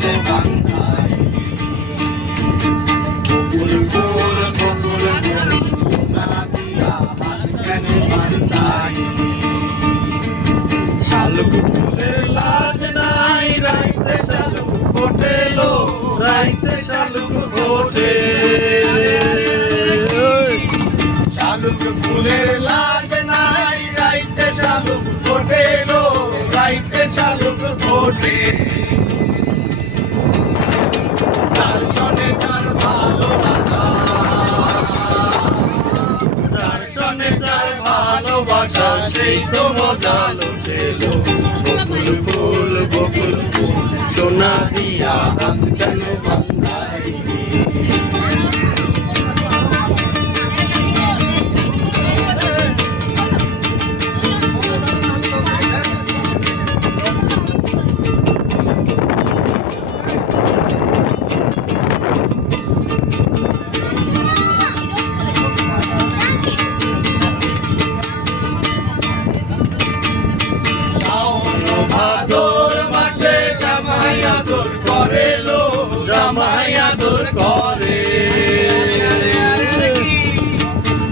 কেন বান্ধাই বকুল ফুল সোনা দিয়া হাত কেন বান্ধাই শালুক ফুলের লাজ নাই রাইতে শালুক ফোটেলো রাইতে শালুক ফোটে শালুক ফুলের লাজ নাই রাইতে শালুক ফোটেলো রাইতে শালুক ফোটে তার সনে তার ভালোবাসা তার সনে তার ভালোবাসা সেই তো মজা লুটেলো বকুল ফুল সোনা দিয়া হাত কেন বান্ধাই জামাই আদর করে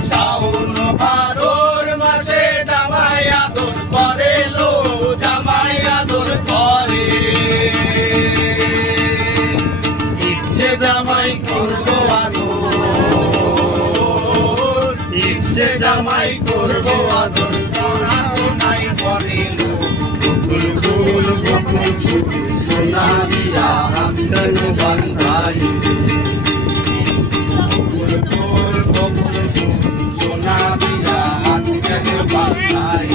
শ্রাবণ ভাদর মাসে জামাই আদর করে লো জামাই আদর করে ইচ্ছে জামাই করবো আদর ইচ্ছে জামাই করবো আদর করা তো নাই করে লো বকুল ফুল সোনা দিয়া হাত কেন বান্ধাই বকুল ফুল সোনা দিয়া হাত কেন বান্ধাই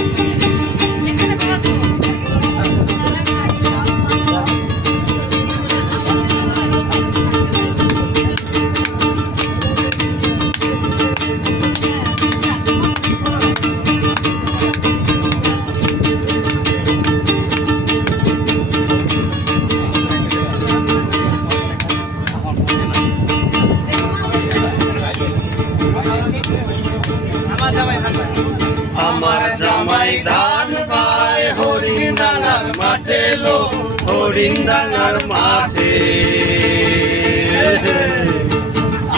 আমার জামাই ধান ভাই হরিণ ডাঙার মাঠে লো হরিণ ডাঙার মাঠে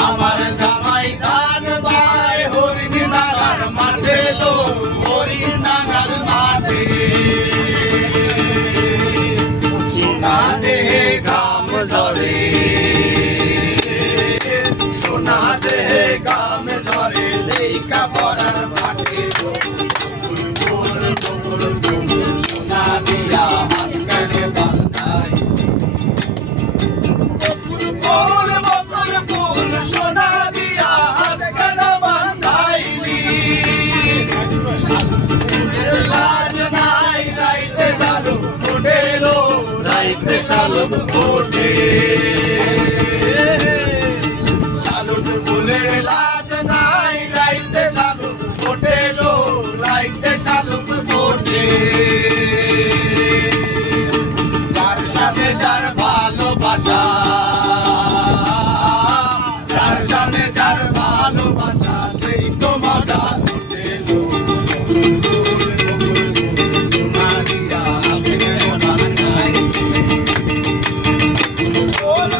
আমার জামাই ধান ভাই হরিণ ডাঙার মাঠে লো হরিণ ডাঙার মাঠে সোনা দেহে ঘাম ঝরে সোনা দেহে ঘাম ঝরে লেইকা পরার মাঠে সোনা দিয়া হাত কেন বান্ধাই বকুল ফুল সোনা দিয়া হাত কেন বান্ধাইলি লাজ নাই রাইতে শালুক ফোটেলো রাইতে শালুক ফোটে শালুক ফুলের লাজ নাই রাইতে শালুক ফোটেলো রাইতে শালুক ফোটে যার সাথে যার ভালোবাসা যার সাথে যার ভালোবাসা সেই তো মজা লুটেলো সোনা দিয়া হাত কেন বান্ধাই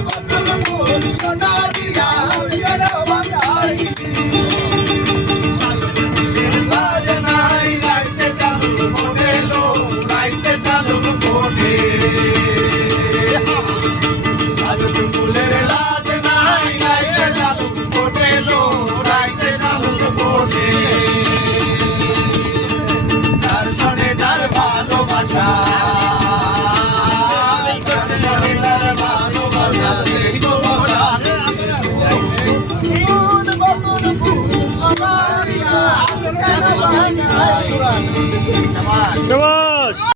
বকুল ফুল সোনা দিয়া হাত কেন বান্ধাই শালুক ফুলের লাজ নাই রাইতে শালুক ফোটেলো রাইতে শালুক ফোটে শালুক ফুলের লাজ নাই রাইতে শালুক ফোটেলো রাইতে শালুক ফোটে তার সনে তার ভালোবাসা তার সনে তার ভালোবাসা সেই তো মজা বকুল ফুল সোনা দিয়া হাত কেন বান্ধাই